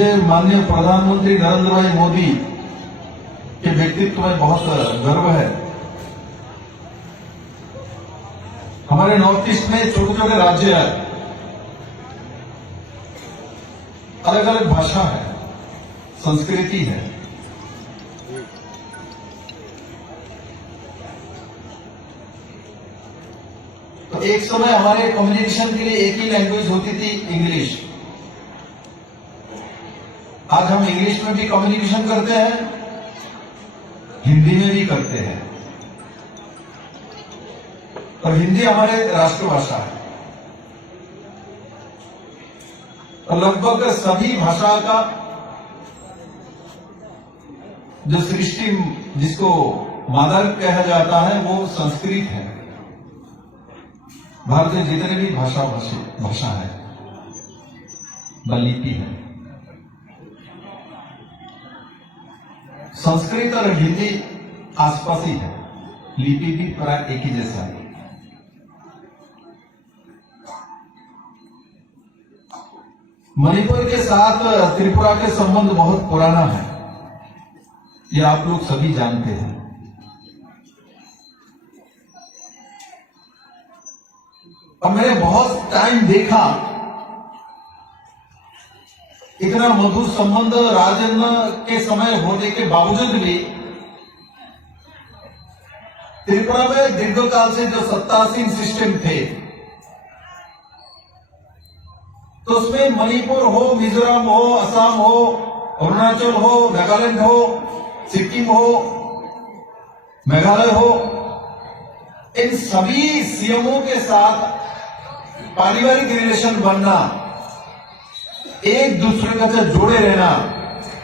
मुझे माननीय प्रधानमंत्री नरेंद्र भाई मोदी के व्यक्तित्व में बहुत गर्व है। हमारे नॉर्थ ईस्ट में छोटे छोटे राज्य है, अलग अलग भाषा है, संस्कृति है। तो एक समय हमारे कम्युनिकेशन के लिए एक ही लैंग्वेज होती थी, इंग्लिश। आज हम इंग्लिश में भी कम्युनिकेशन करते हैं, हिंदी में भी करते हैं, और हिंदी हमारे राष्ट्रभाषा है। और लगभग सभी भाषा का जो सृष्टि, जिसको मदर कहा जाता है, वो संस्कृत है। भारत में जितने भी भाषा है, लिपि है, संस्कृत और हिंदी आसपास ही है, लिपि भी प्राय एक ही जैसा है। मणिपुर के साथ त्रिपुरा के संबंध बहुत पुराना है, ये आप लोग सभी जानते हैं। और मैंने बहुत टाइम देखा, इतना मधुर संबंध राजन के समय होने के बावजूद भी त्रिपुरा में दीर्घकाल से जो सत्तासीन सिस्टम थे, तो उसमें मणिपुर हो, मिजोरम हो, असम हो, अरुणाचल हो, नागालैंड हो, सिक्किम हो, मेघालय हो, इन सभी सीएमओ के साथ पारिवारिक रिलेशन बनना, एक दूसरे का से जुड़े रहना,